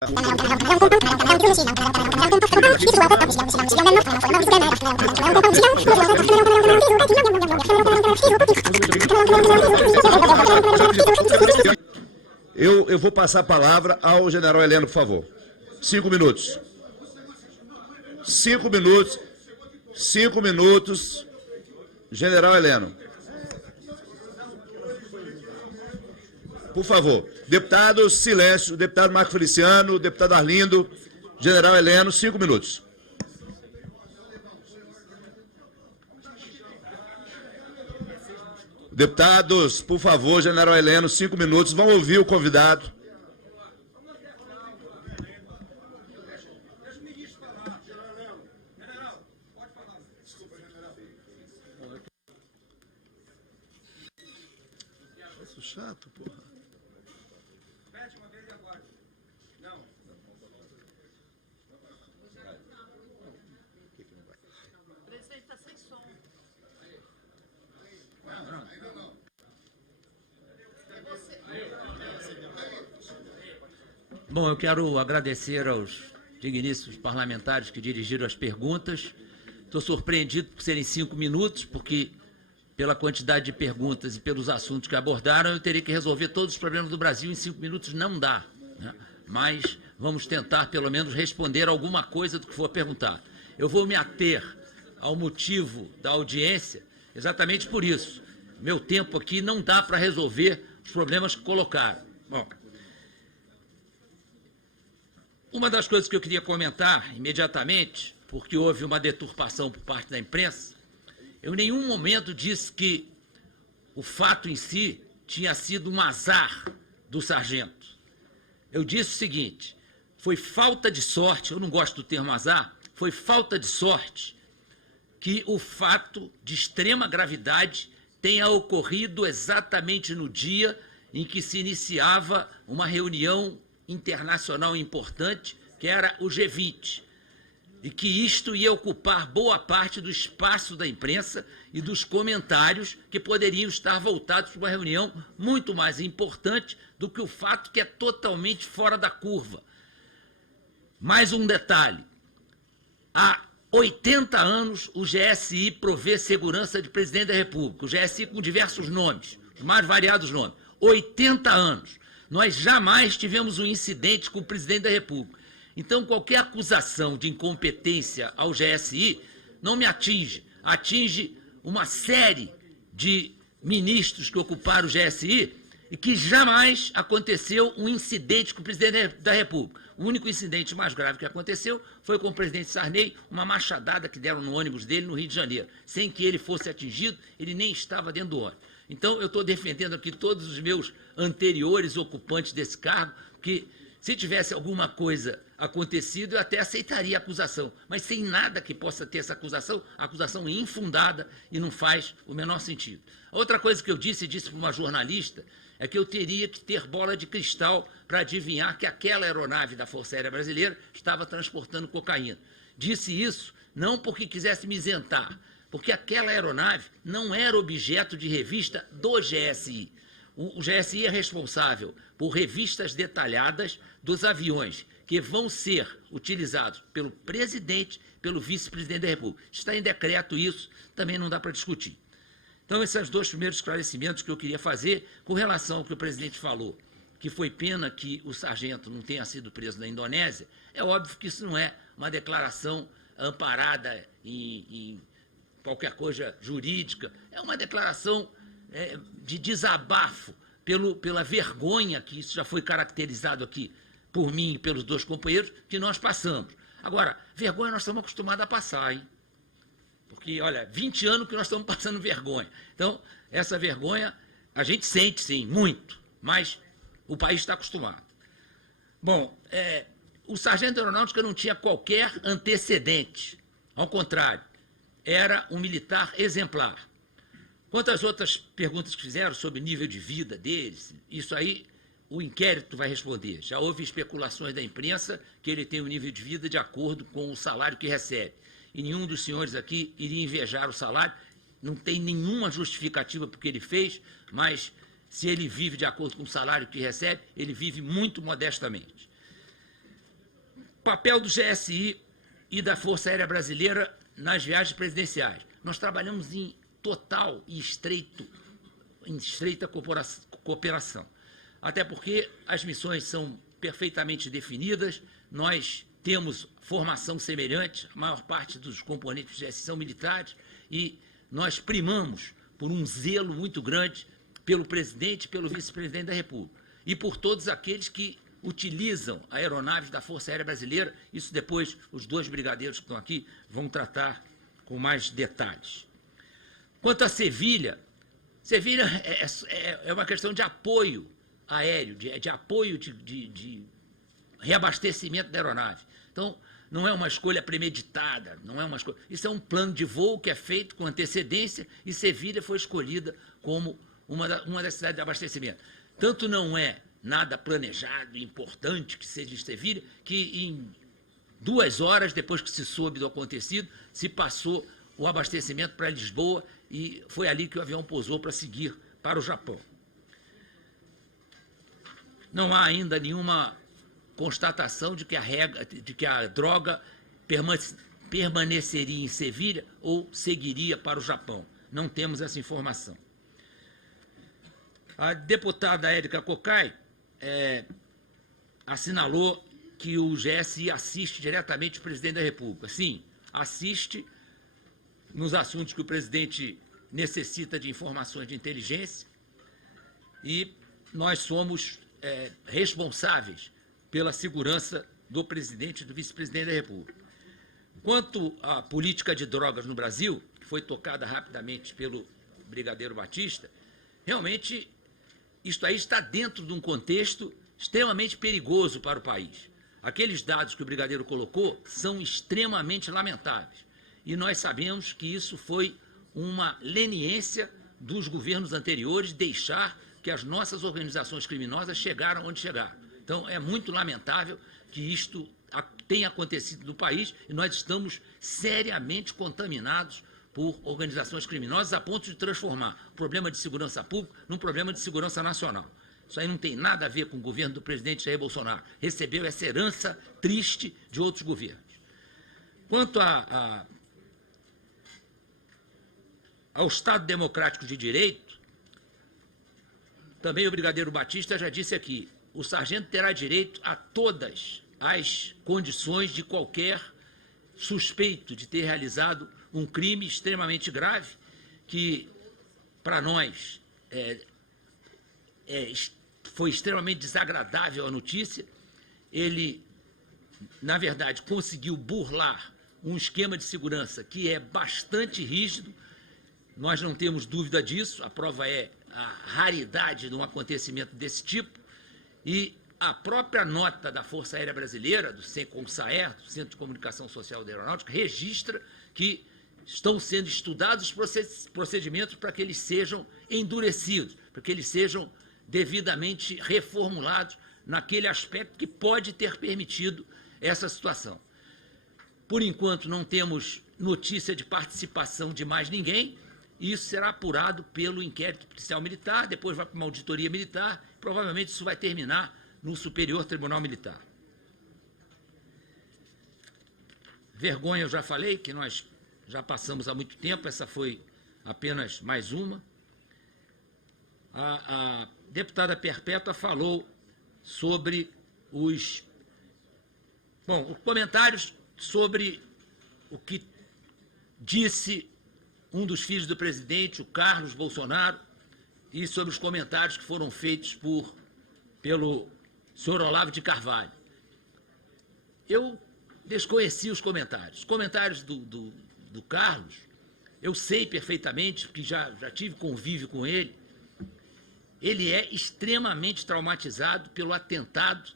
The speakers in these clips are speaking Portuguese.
Eu vou passar a palavra ao general Heleno, por favor. 5 minutos. 5 minutos. 5 minutos. General Heleno. Por favor. Deputados, silêncio. Deputado Marco Feliciano, deputado Arlindo, general Heleno, 5 minutos. Deputados, por favor, general Heleno, 5 minutos. Vão ouvir o convidado. Isso é chato, porra. Pede uma vez e agora. Não. O presidente está sem som. Bom, eu quero agradecer aos digníssimos parlamentares que dirigiram as perguntas. Estou surpreendido por serem 5 minutos, porque pela quantidade de perguntas e pelos assuntos que abordaram, eu teria que resolver todos os problemas do Brasil em 5 minutos, não dá, né? Mas vamos tentar, pelo menos, responder alguma coisa do que for perguntado. Eu vou me ater ao motivo da audiência exatamente por isso. Meu tempo aqui não dá para resolver os problemas que colocaram. Bom, uma das coisas que eu queria comentar imediatamente, porque houve uma deturpação por parte da imprensa, eu em nenhum momento disse que o fato em si tinha sido um azar do sargento. Eu disse o seguinte: foi falta de sorte, eu não gosto do termo azar, foi falta de sorte que o fato de extrema gravidade tenha ocorrido exatamente no dia em que se iniciava uma reunião internacional importante, que era o G20, e que isto ia ocupar boa parte do espaço da imprensa e dos comentários que poderiam estar voltados para uma reunião muito mais importante do que o fato que é totalmente fora da curva. Mais um detalhe: há 80 anos o GSI provê segurança de presidente da República, o GSI com diversos nomes, os mais variados nomes. 80 anos. Nós jamais tivemos um incidente com o presidente da República. Então, qualquer acusação de incompetência ao GSI não me atinge. Atinge uma série de ministros que ocuparam o GSI e que jamais aconteceu um incidente com o presidente da República. O único incidente mais grave que aconteceu foi com o presidente Sarney, uma machadada que deram no ônibus dele no Rio de Janeiro. Sem que ele fosse atingido, ele nem estava dentro do ônibus. Então, eu estou defendendo aqui todos os meus anteriores ocupantes desse cargo, que se tivesse alguma coisa acontecido, eu até aceitaria a acusação. Mas sem nada que possa ter essa acusação, a acusação é infundada e não faz o menor sentido. A outra coisa que eu disse para uma jornalista, é que eu teria que ter bola de cristal para adivinhar que aquela aeronave da Força Aérea Brasileira estava transportando cocaína. Disse isso não porque quisesse me isentar, porque aquela aeronave não era objeto de revista do GSI. O GSI é responsável por revistas detalhadas dos aviões que vão ser utilizados pelo presidente, pelo vice-presidente da República. Está em decreto isso, também não dá para discutir. Então, esses são os 2 primeiros esclarecimentos que eu queria fazer com relação ao que o presidente falou, que foi pena que o sargento não tenha sido preso na Indonésia. É óbvio que isso não é uma declaração amparada em qualquer coisa jurídica, é uma declaração de desabafo pela vergonha, que isso já foi caracterizado aqui por mim e pelos 2 companheiros, que nós passamos. Agora, vergonha nós estamos acostumados a passar, hein? Porque, olha, 20 anos que nós estamos passando vergonha. Então, essa vergonha a gente sente, sim, muito, mas o país está acostumado. Bom, o sargento aeronáutica não tinha qualquer antecedente, ao contrário, era um militar exemplar. Quanto às outras perguntas que fizeram sobre o nível de vida deles, isso aí o inquérito vai responder. Já houve especulações da imprensa que ele tem um nível de vida de acordo com o salário que recebe. E nenhum dos senhores aqui iria invejar o salário, não tem nenhuma justificativa para o que ele fez, mas se ele vive de acordo com o salário que recebe, ele vive muito modestamente. papel do GSI e da Força Aérea Brasileira nas viagens presidenciais. Nós trabalhamos em total e estreita cooperação. Até porque as missões são perfeitamente definidas, nós temos formação semelhante, a maior parte dos componentes do GSI são militares, e nós primamos por um zelo muito grande pelo presidente e pelo vice-presidente da República, e por todos aqueles que utilizam aeronaves da Força Aérea Brasileira. Isso depois os dois brigadeiros que estão aqui vão tratar com mais detalhes. Quanto a Sevilha, Sevilha é uma questão de apoio aéreo, de apoio de reabastecimento da aeronave. Então, não é uma escolha premeditada, não é uma escolha. Isso é um plano de voo que é feito com antecedência e Sevilha foi escolhida como uma das cidades de abastecimento. Tanto não é nada planejado, importante que seja em Sevilha, que em 2 horas, depois que se soube do acontecido, se passou o abastecimento para Lisboa e foi ali que o avião pousou para seguir para o Japão. Não há ainda nenhuma constatação de que a droga permaneceria em Sevilha ou seguiria para o Japão. Não temos essa informação. A deputada Érica Cocai assinalou que o GSI assiste diretamente o presidente da República. Sim, assiste nos assuntos que o presidente necessita de informações de inteligência e nós somos responsáveis pela segurança do presidente e do vice-presidente da República. Quanto à política de drogas no Brasil, que foi tocada rapidamente pelo brigadeiro Batista, realmente isto aí está dentro de um contexto extremamente perigoso para o país. Aqueles dados que o brigadeiro colocou são extremamente lamentáveis. E nós sabemos que isso foi uma leniência dos governos anteriores deixar que as nossas organizações criminosas chegaram onde chegaram. Então, é muito lamentável que isto tenha acontecido no país e nós estamos seriamente contaminados por organizações criminosas a ponto de transformar o problema de segurança pública num problema de segurança nacional. Isso aí não tem nada a ver com o governo do presidente Jair Bolsonaro. Recebeu essa herança triste de outros governos. Quanto ao Estado Democrático de Direito, também o brigadeiro Batista já disse aqui, o sargento terá direito a todas as condições de qualquer suspeito de ter realizado um crime extremamente grave, que para nós foi extremamente desagradável a notícia. Ele, na verdade, conseguiu burlar um esquema de segurança que é bastante rígido, nós não temos dúvida disso, a prova é a raridade de um acontecimento desse tipo, e a própria nota da Força Aérea Brasileira, do CECOM-SAER, do Centro de Comunicação Social da Aeronáutica, registra que estão sendo estudados os procedimentos para que eles sejam endurecidos, para que eles sejam devidamente reformulados naquele aspecto que pode ter permitido essa situação. Por enquanto, não temos notícia de participação de mais ninguém, e isso será apurado pelo inquérito policial militar, depois vai para uma auditoria militar, provavelmente isso vai terminar no Superior Tribunal Militar. Vergonha, eu já falei, que nós já passamos há muito tempo, essa foi apenas mais uma. A deputada Perpétua falou sobre os comentários sobre o que disse um dos filhos do presidente, o Carlos Bolsonaro, e sobre os comentários que foram feitos pelo senhor Olavo de Carvalho. Eu desconheci os comentários. Os comentários do Carlos, eu sei perfeitamente, porque já tive convívio com ele, ele é extremamente traumatizado pelo atentado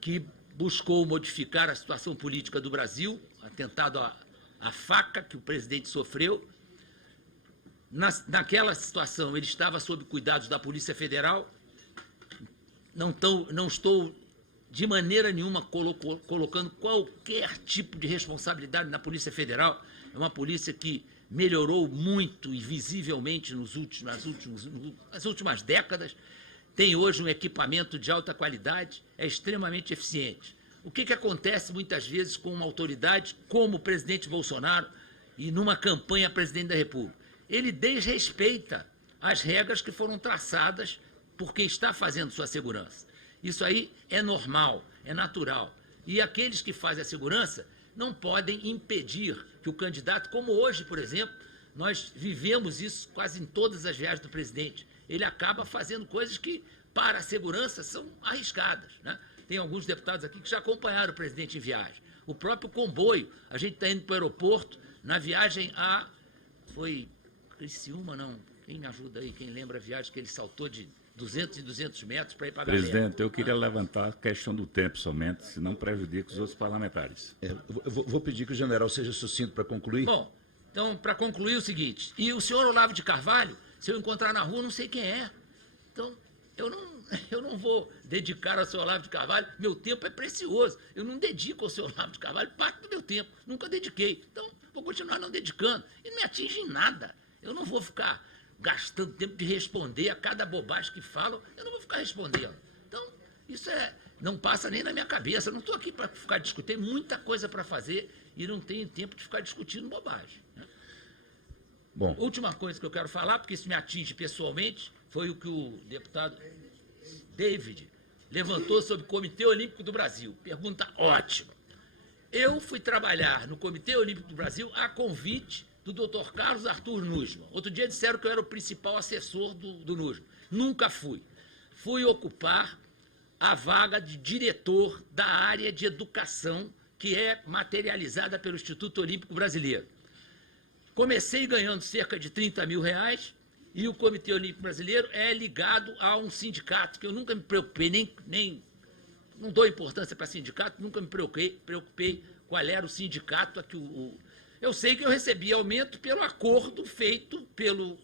que buscou modificar a situação política do Brasil, atentado à faca que o presidente sofreu. Naquela situação, ele estava sob cuidados da Polícia Federal. Não estou, de maneira nenhuma, colocando qualquer tipo de responsabilidade na Polícia Federal. É uma polícia que melhorou muito e visivelmente nas últimas décadas. Tem hoje um equipamento de alta qualidade, é extremamente eficiente. O que acontece muitas vezes com uma autoridade como o presidente Bolsonaro e numa campanha a presidente da República? Ele desrespeita as regras que foram traçadas por quem está fazendo sua segurança. Isso aí é normal, é natural. E aqueles que fazem a segurança não podem impedir que o candidato, como hoje, por exemplo, nós vivemos isso quase em todas as viagens do presidente. Ele acaba fazendo coisas que, para a segurança, são arriscadas, né? Tem alguns deputados aqui que já acompanharam o presidente em viagem. O próprio comboio, a gente está indo para o aeroporto, na viagem a... Foi Criciúma, não? Quem me ajuda aí? Quem lembra a viagem que ele saltou de 200 e 200 metros para ir para a galera? Presidente, eu queria levantar a questão do tempo somente, senão prejudica os outros parlamentares. Vou pedir que o general seja sucinto para concluir. Bom, então, para concluir o seguinte, e o senhor Olavo de Carvalho, se eu encontrar na rua, não sei quem é. Então, eu não vou dedicar ao senhor Olavo de Carvalho, meu tempo é precioso. Eu não dedico ao senhor Olavo de Carvalho parte do meu tempo, nunca dediquei. Então, vou continuar não dedicando. E não me atinge em nada. Eu não vou ficar gastando tempo de responder a cada bobagem que falam, eu não vou ficar respondendo. Então, isso não passa nem na minha cabeça. Eu não estou aqui para ficar discutindo, tem muita coisa para fazer e não tenho tempo de ficar discutindo bobagem, né? Bom. Última coisa que eu quero falar, porque isso me atinge pessoalmente, foi o que o deputado David levantou sobre o Comitê Olímpico do Brasil. Pergunta ótima. Eu fui trabalhar no Comitê Olímpico do Brasil a convite do Dr. Carlos Arthur Nussmann. Outro dia disseram que eu era o principal assessor do Nussmann. Nunca fui. Fui ocupar a vaga de diretor da área de educação que é materializada pelo Instituto Olímpico Brasileiro. Comecei ganhando cerca de R$30 mil e o Comitê Olímpico Brasileiro é ligado a um sindicato que eu nunca me preocupei, não dou importância para sindicato, nunca me preocupei qual era o sindicato. Eu sei que eu recebi aumento pelo acordo feito pelo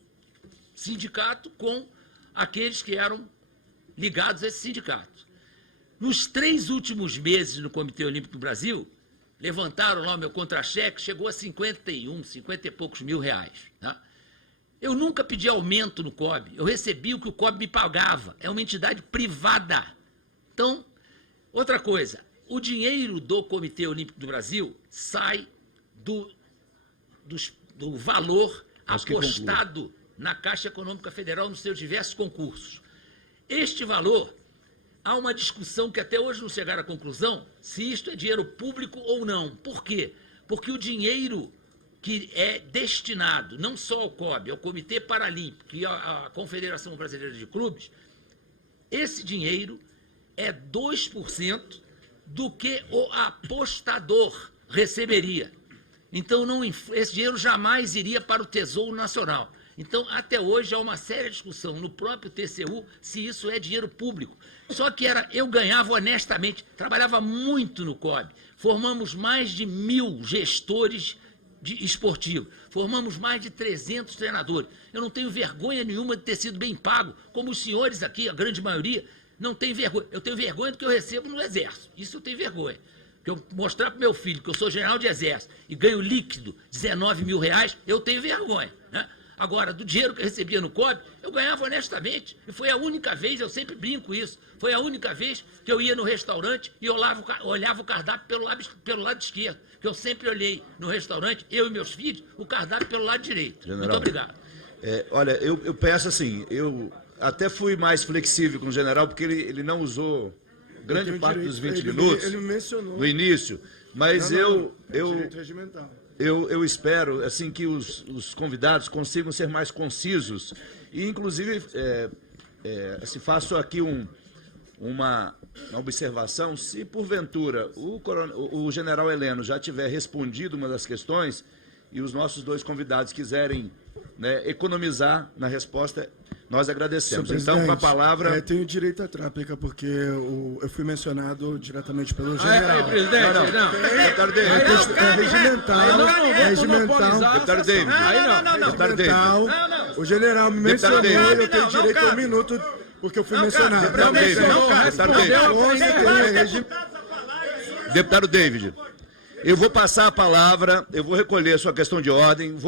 sindicato com aqueles que eram ligados a esse sindicato. Nos 3 últimos meses no Comitê Olímpico do Brasil, levantaram lá o meu contra-cheque, chegou a 50 e poucos mil reais. Tá? Eu nunca pedi aumento no COB, eu recebi o que o COB me pagava, é uma entidade privada. Então, outra coisa, o dinheiro do Comitê Olímpico do Brasil sai do valor apostado na Caixa Econômica Federal nos seus diversos concursos. Este valor, há uma discussão que até hoje não chegaram à conclusão se isto é dinheiro público ou não. Por quê? Porque o dinheiro que é destinado não só ao COB, ao Comitê Paralímpico e à Confederação Brasileira de Clubes, esse dinheiro é 2% do que o apostador receberia. Então, esse dinheiro jamais iria para o Tesouro Nacional. Então, até hoje, há uma séria discussão no próprio TCU se isso é dinheiro público. Só que eu ganhava honestamente, trabalhava muito no COB. Formamos mais de 1.000 gestores esportivos, formamos mais de 300 treinadores. Eu não tenho vergonha nenhuma de ter sido bem pago, como os senhores aqui, a grande maioria, não tem vergonha. Eu tenho vergonha do que eu recebo no Exército, isso eu tenho vergonha. Que eu mostrar para o meu filho que eu sou general de Exército e ganho líquido R$19 mil, eu tenho vergonha, né? Agora, do dinheiro que eu recebia no COB, eu ganhava honestamente. E foi a única vez, eu sempre brinco isso, foi a única vez que eu ia no restaurante e olhava o cardápio pelo lado esquerdo. Que eu sempre olhei no restaurante, eu e meus filhos, o cardápio pelo lado direito. General, muito obrigado. Olha, eu peço assim, eu até fui mais flexível com o general, porque ele não usou grande parte dos 20 minutos ele mencionou no início, mas direito regimental. Eu espero assim, que os convidados consigam ser mais concisos e, inclusive, se faço aqui uma observação, se porventura o general Heleno já tiver respondido uma das questões e os nossos 2 convidados quiserem, né, economizar na resposta, nós agradecemos. Então, com a palavra... tenho direito à tréplica, porque eu fui mencionado diretamente pelo general. Presidente, não. Deputado David. Regimental. Deputado David. Deputado David. O general me mencionou e eu tenho direito a 1 minuto, porque eu fui mencionado. Deputado David, eu vou passar a palavra, eu vou recolher a sua questão de ordem,